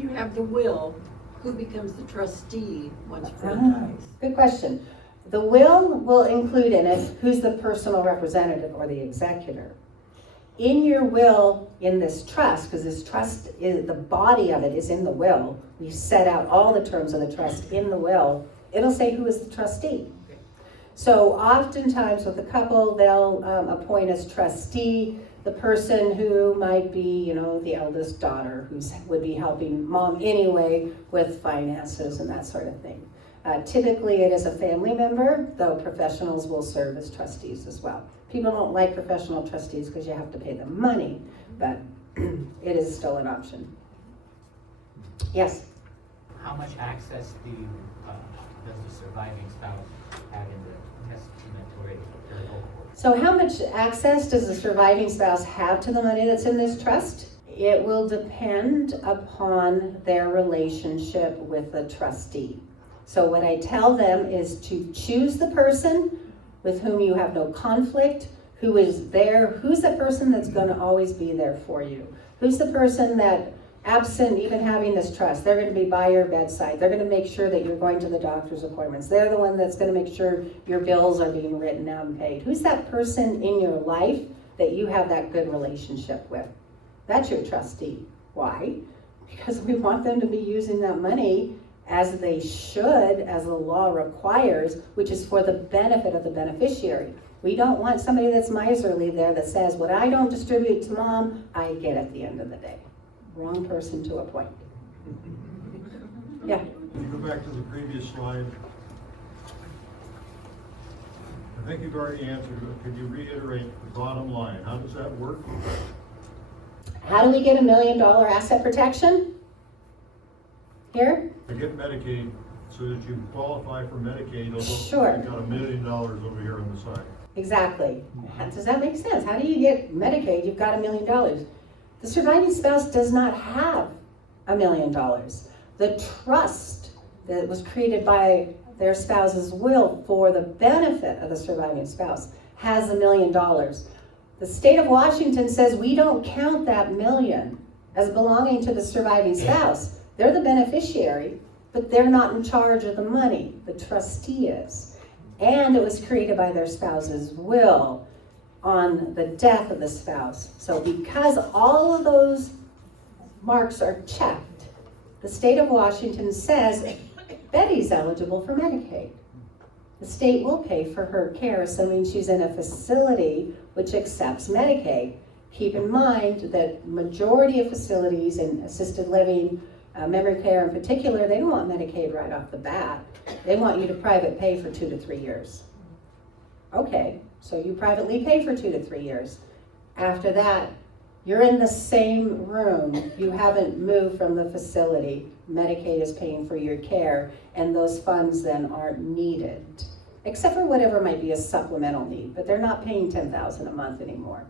you have the will, who becomes the trustee once Fred dies? Good question. The will include in it who's the personal representative or the executor. In your will, in this trust, because this trust, is the body of it is in the will, we set out all the terms of the trust in the will, it'll say who is the trustee. So oftentimes with a couple, they'll appoint as trustee the person who might be, the eldest daughter, who would be helping mom anyway with finances and that sort of thing. Typically it is a family member, though professionals will serve as trustees as well. People don't like professional trustees because you have to pay them money, but it is still an option. Yes? How much access does the surviving spouse have in the testamentary irrevocable? So how much access does the surviving spouse have to the money that's in this trust? It will depend upon their relationship with the trustee. So what I tell them is to choose the person with whom you have no conflict, who is there, who's the person that's going to always be there for you? Who's the person that, absent even having this trust, they're going to be by your bedside. They're going to make sure that you're going to the doctor's appointments. They're the one that's going to make sure your bills are being written out and paid. Who's that person in your life that you have that good relationship with? That's your trustee. Why? Because we want them to be using that money as they should, as the law requires, which is for the benefit of the beneficiary. We don't want somebody that's miserly there that says, what I don't distribute to mom, I get at the end of the day. Wrong person to appoint. Yeah. Can you go back to the previous slide? I think you've already answered it. Could you reiterate the bottom line? How does that work? How do we get $1 million asset protection? Here? To get Medicaid, so that you qualify for Medicaid, although Sure. you've got $1 million over here on the side. Exactly. Does that make sense? How do you get Medicaid? You've got $1 million. The surviving spouse does not have $1 million. The trust that was created by their spouse's will for the benefit of the surviving spouse has $1 million. The state of Washington says we don't count that million as belonging to the surviving spouse. They're the beneficiary, but they're not in charge of the money. The trustee is. And it was created by their spouse's will on the death of the spouse. So because all of those marks are checked, the state of Washington says Betty's eligible for Medicaid. The state will pay for her care, assuming she's in a facility which accepts Medicaid. Keep in mind that majority of facilities in assisted living, memory care in particular, they don't want Medicaid right off the bat. They want you to private pay for 2 to 3 years. Okay, so you privately pay for 2 to 3 years. After that, you're in the same room. You haven't moved from the facility. Medicaid is paying for your care, and those funds then aren't needed, except for whatever might be a supplemental need, but they're not paying $10,000 a month anymore.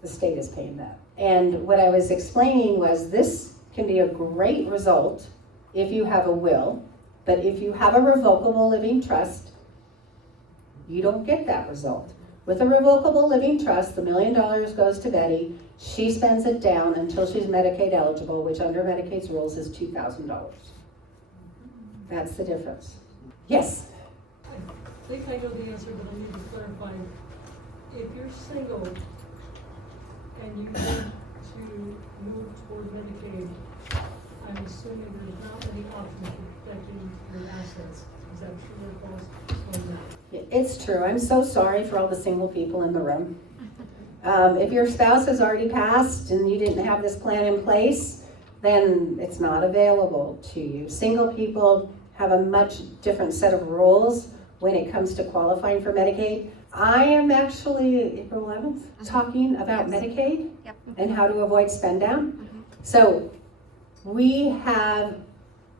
The state is paying that. And what I was explaining was this can be a great result if you have a will, but if you have a revocable living trust, you don't get that result. With a revocable living trust, the $1 million goes to Betty. She spends it down until she's Medicaid eligible, which under Medicaid's rules is $2,000. That's the difference. Yes? I think I know the answer, but I need to clarify. If you're single and you need to move toward Medicaid, I'm assuming there's not many options for protecting your assets. Is that true or false? Explain that. It's true. I'm so sorry for all the single people in the room. If your spouse has already passed and you didn't have this plan in place, then it's not available to you. Single people have a much different set of rules when it comes to qualifying for Medicaid. I am actually, April 11th, talking about Medicaid and how to avoid spend down. So we have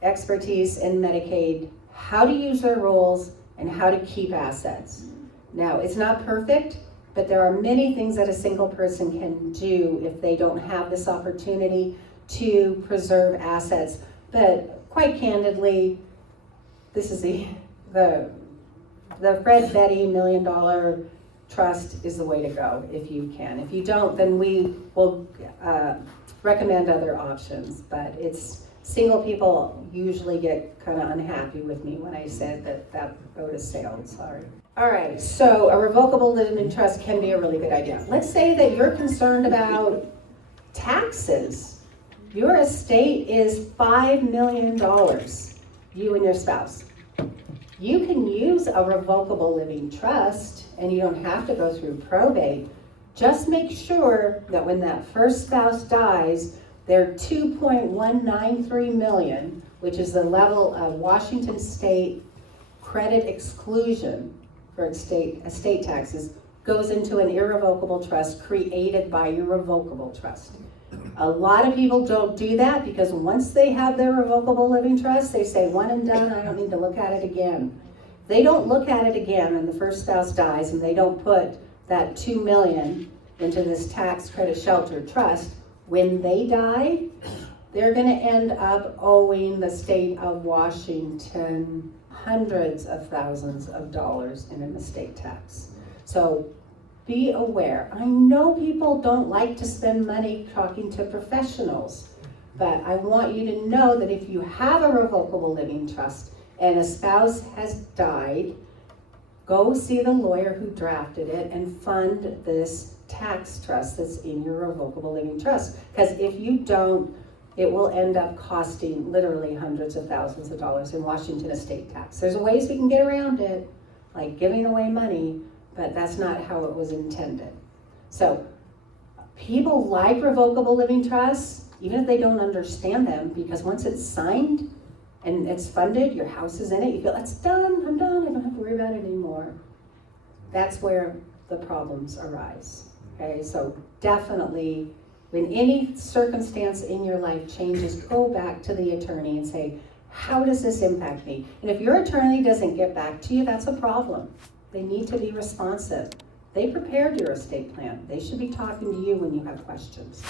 expertise in Medicaid, how to use their rules and how to keep assets. Now, it's not perfect, but there are many things that a single person can do if they don't have this opportunity to preserve assets. But quite candidly, this is the Fred Betty $1 million trust is the way to go if you can. If you don't, then we will recommend other options. But it's Single people usually get kind of unhappy with me when I said that vote has sailed, sorry. All right, so a revocable living trust can be a really good idea. Let's say that you're concerned about taxes. Your estate is $5 million, you and your spouse. You can use a revocable living trust, and you don't have to go through probate. Just make sure that when that first spouse dies, their $2.193 million, which is the level of Washington State credit exclusion for estate taxes, goes into an irrevocable trust created by your revocable trust. A lot of people don't do that because once they have their revocable living trust, they say one and done, I don't need to look at it again. They don't look at it again and the first spouse dies and they don't put that $2 million into this tax credit shelter trust. When they die, they're gonna end up owing the state of Washington hundreds of thousands of dollars in an estate tax. So be aware. I know people don't like to spend money talking to professionals, but I want you to know that if you have a revocable living trust and a spouse has died, go see the lawyer who drafted it and fund this tax trust that's in your revocable living trust. Because if you don't, it will end up costing literally hundreds of thousands of dollars in Washington estate tax. There's ways we can get around it, like giving away money, but that's not how it was intended. So people like revocable living trusts, even if they don't understand them, because once it's signed and it's funded, your house is in it, you feel, that's done, I'm done, I don't have to worry about it anymore. That's where the problems arise. Okay, so definitely, when any circumstance in your life changes, go back to the attorney and say, how does this impact me? And if your attorney doesn't get back to you, that's a problem. They need to be responsive. They prepared your estate plan. They should be talking to you when you have questions.